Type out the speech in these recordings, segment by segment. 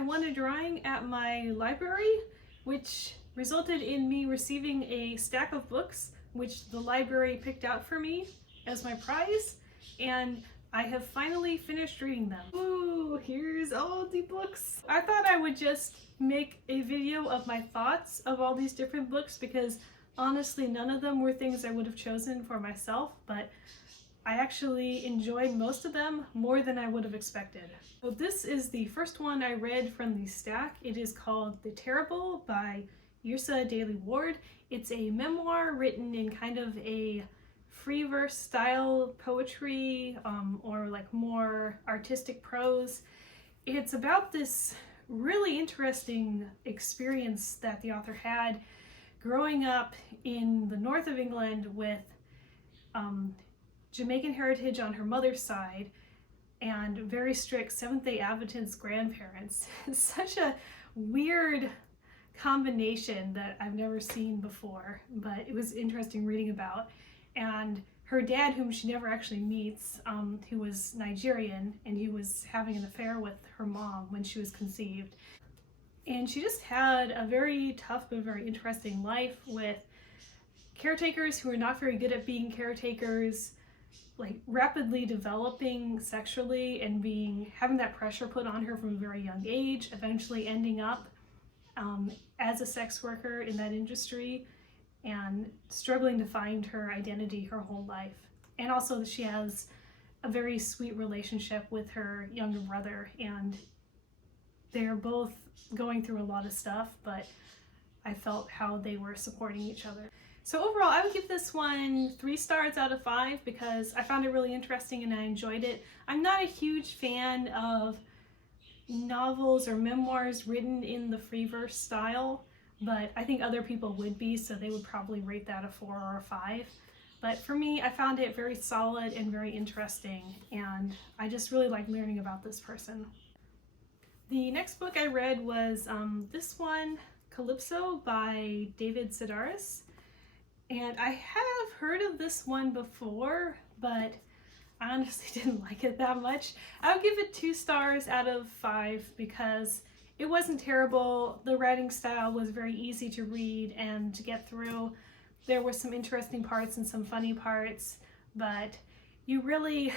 I won a drawing at my library, which resulted in me receiving a stack of books, which the library picked out for me as my prize, and I have finally finished reading them. Ooh, here's all the books. I thought I would just make a video of my thoughts of all these different books because honestly none of them were things I would have chosen for myself, but I actually enjoyed most of them more than I would have expected. So this is the first one I read from the stack. It is called The Terrible by Yrsa Daley Ward. It's a memoir written in kind of a free verse style poetry or like more artistic prose. It's about this really interesting experience that the author had growing up in the north of England with Jamaican heritage on her mother's side and very strict Seventh-day Adventist grandparents. It's such a weird combination that I've never seen before, but it was interesting reading about. And her dad, whom she never actually meets, who was Nigerian, and he was having an affair with her mom when she was conceived. And she just had a very tough but very interesting life with caretakers who are not very good at being caretakers, like rapidly developing sexually and having that pressure put on her from a very young age, eventually ending up as a sex worker in that industry and struggling to find her identity her whole life. And also she has a very sweet relationship with her younger brother, and they're both going through a lot of stuff, but I felt how they were supporting each other. So overall, I would give this one 3 stars out of 5 because I found it really interesting and I enjoyed it. I'm not a huge fan of novels or memoirs written in the free verse style, but I think other people would be, so they would probably rate that a 4 or a 5. But for me, I found it very solid and very interesting, and I just really like learning about this person. The next book I read was this one, Calypso by David Sedaris. And I have heard of this one before, but I honestly didn't like it that much. I would give it 2 stars out of 5 because it wasn't terrible. The writing style was very easy to read and to get through. There were some interesting parts and some funny parts, but you really,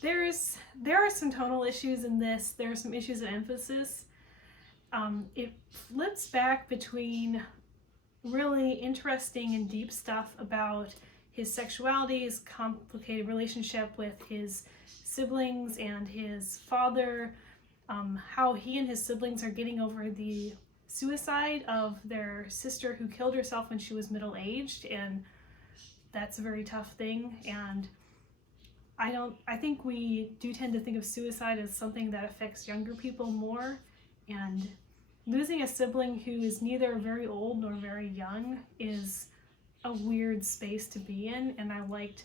there are some tonal issues in this. There are some issues of emphasis. It flips back between really interesting and deep stuff about his sexuality, his complicated relationship with his siblings and his father, how he and his siblings are getting over the suicide of their sister who killed herself when she was middle-aged, and that's a very tough thing. And I think we do tend to think of suicide as something that affects younger people more, and losing a sibling who is neither very old nor very young is a weird space to be in, and I liked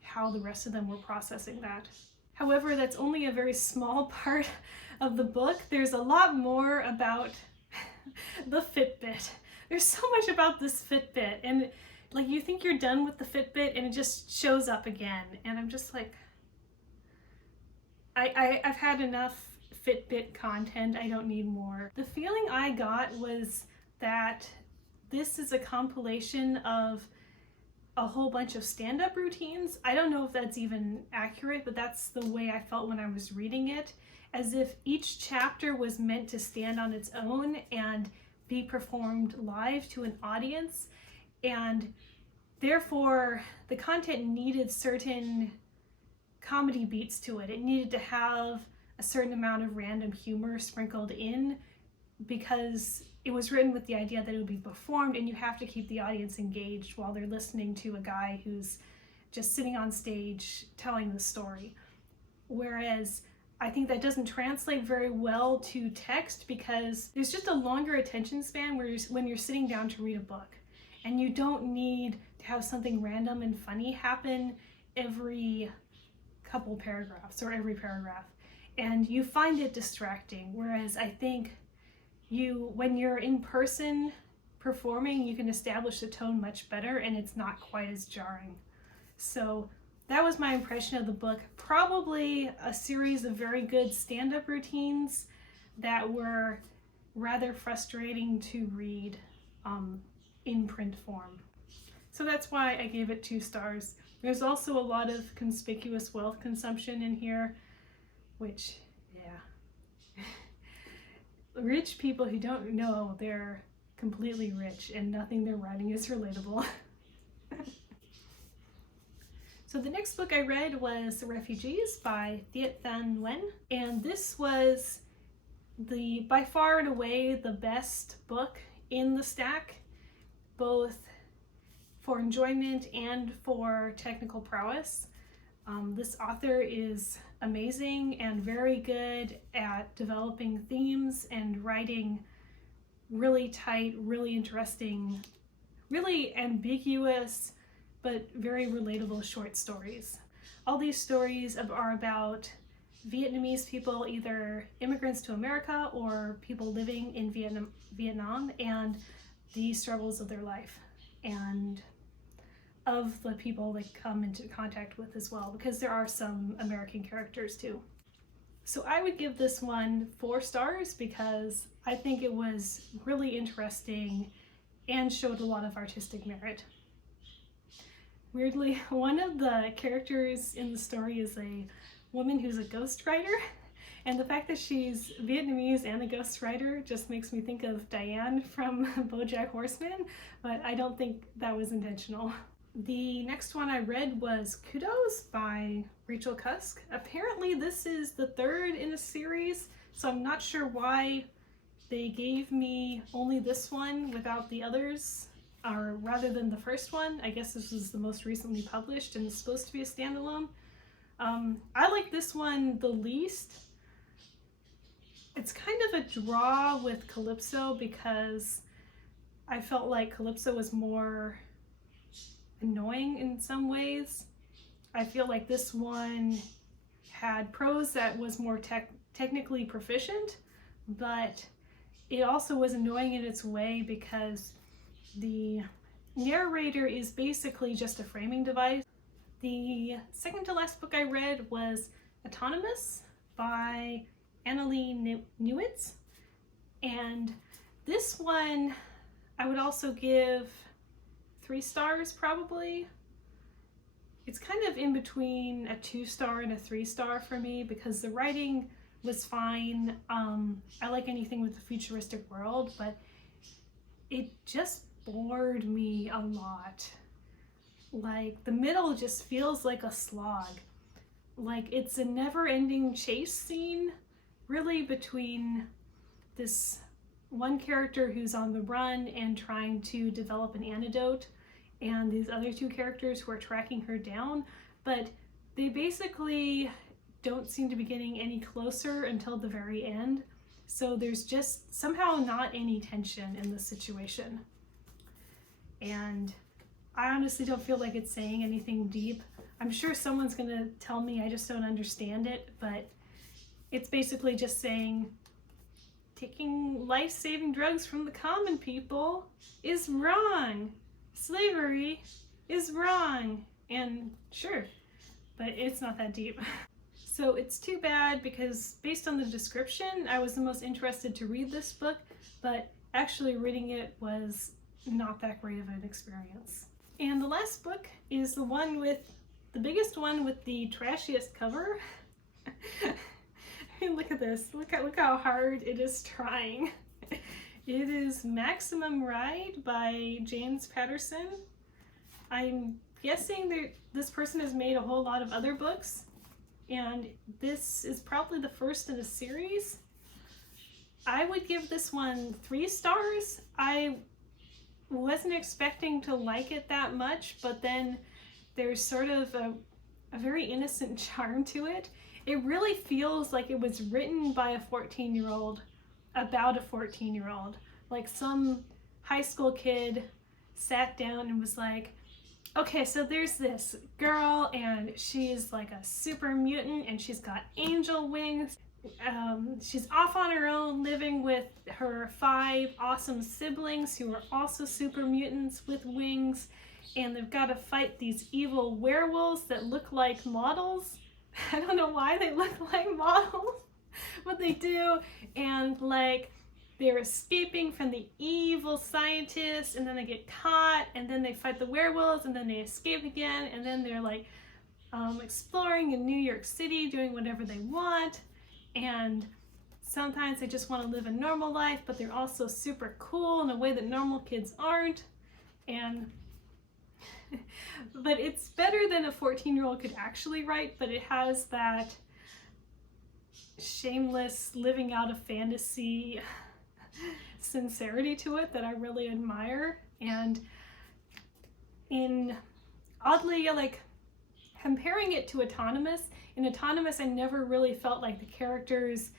how the rest of them were processing that. However, that's only a very small part of the book. There's a lot more about the Fitbit. There's so much about this Fitbit, and like you think you're done with the Fitbit and it just shows up again, and I'm just like, I've had enough Fitbit content. I don't need more. The feeling I got was that this is a compilation of a whole bunch of stand-up routines. I don't know if that's even accurate, but that's the way I felt when I was reading it, as if each chapter was meant to stand on its own and be performed live to an audience, and therefore the content needed certain comedy beats to it. It needed to have a certain amount of random humor sprinkled in because it was written with the idea that it would be performed and you have to keep the audience engaged while they're listening to a guy who's just sitting on stage telling the story. Whereas I think that doesn't translate very well to text because there's just a longer attention span when you're sitting down to read a book, and you don't need to have something random and funny happen every couple paragraphs or every paragraph, and you find it distracting. Whereas I think when you're in person performing, you can establish the tone much better and it's not quite as jarring. So that was my impression of the book. Probably a series of very good stand-up routines, that were rather frustrating to read in print form. So that's why I gave it 2 stars. There's also a lot of conspicuous wealth consumption in here, which, yeah. Rich people who don't know they're completely rich and nothing they're writing is relatable. So the next book I read was The Refugees by Thiet Thanh Nguyen, and this was by far and away the best book in the stack, both for enjoyment and for technical prowess. This author is amazing and very good at developing themes and writing really tight, really interesting, really ambiguous, but very relatable short stories. All these stories are about Vietnamese people, either immigrants to America or people living in Vietnam, and the struggles of their life and of the people they come into contact with as well, because there are some American characters too. So I would give this one 4 stars because I think it was really interesting and showed a lot of artistic merit. Weirdly, one of the characters in the story is a woman who's a ghostwriter, and the fact that she's Vietnamese and a ghostwriter just makes me think of Diane from BoJack Horseman, but I don't think that was intentional. The next one I read was Kudos by Rachel Cusk. Apparently this is the 3rd in a series, so I'm not sure why they gave me only this one without the others, or rather than the first one. I guess this was the most recently published and it's supposed to be a standalone. I like this one the least. It's kind of a draw with Calypso because I felt like Calypso was more annoying in some ways. I feel like this one had prose that was more technically proficient, but it also was annoying in its way because the narrator is basically just a framing device. The second to last book I read was Autonomous by Annalee Newitz, and this one I would also give 3 stars probably. It's kind of in between a 2-star and a 3-star for me because the writing was fine. I like anything with a futuristic world, but it just bored me a lot. Like, the middle just feels like a slog. Like, it's a never-ending chase scene, really, between this one character who's on the run and trying to develop an antidote, and these other 2 characters who are tracking her down, but they basically don't seem to be getting any closer until the very end. So there's just somehow not any tension in this situation. And I honestly don't feel like it's saying anything deep. I'm sure someone's gonna tell me I just don't understand it, but it's basically just saying taking life-saving drugs from the common people is wrong. Slavery is wrong. And sure, but it's not that deep. So it's too bad because based on the description, I was the most interested to read this book, but actually reading it was not that great of an experience. And the last book is the one with the biggest one with the trashiest cover. I mean, look at this. Look how hard it is trying. It is Maximum Ride by James Patterson. I'm guessing this person has made a whole lot of other books, and this is probably the first in a series. I would give this one 3 stars. I wasn't expecting to like it that much, but then there's sort of a very innocent charm to it. It really feels like it was written by a 14-year-old about a 14-year-old. Like some high school kid sat down and was like, okay, so there's this girl and she's like a super mutant and she's got angel wings. She's off on her own living with her 5 awesome siblings who are also super mutants with wings, and they've got to fight these evil werewolves that look like models. I don't know why they look like models, what they do, and like they're escaping from the evil scientists, and then they get caught, and then they fight the werewolves, and then they escape again, and then they're like exploring in New York City, doing whatever they want, and sometimes they just want to live a normal life, but they're also super cool in a way that normal kids aren't. And but it's better than a 14-year-old could actually write, but it has that shameless living out a fantasy sincerity to it that I really admire. And oddly, like comparing it to Autonomous, in Autonomous I never really felt like the characters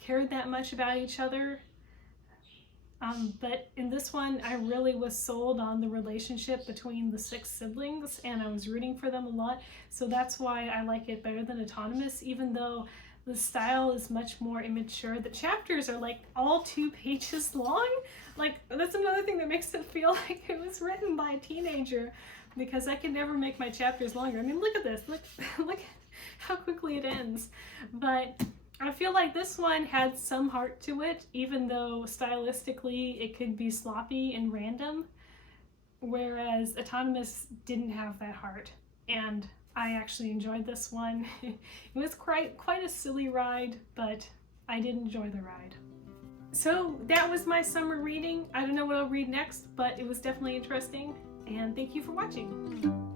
cared that much about each other. But in this one, I really was sold on the relationship between the 6 siblings, and I was rooting for them a lot. So that's why I like it better than Autonomous, even though the style is much more immature. The chapters are like all 2 pages long. Like, that's another thing that makes it feel like it was written by a teenager, because I can never make my chapters longer. I mean, look at this. Look how quickly it ends. But I feel like this one had some heart to it, even though stylistically it could be sloppy and random, whereas Autonomous didn't have that heart. And I actually enjoyed this one. It was quite a silly ride, but I did enjoy the ride. So that was my summer reading. I don't know what I'll read next, but it was definitely interesting, and thank you for watching.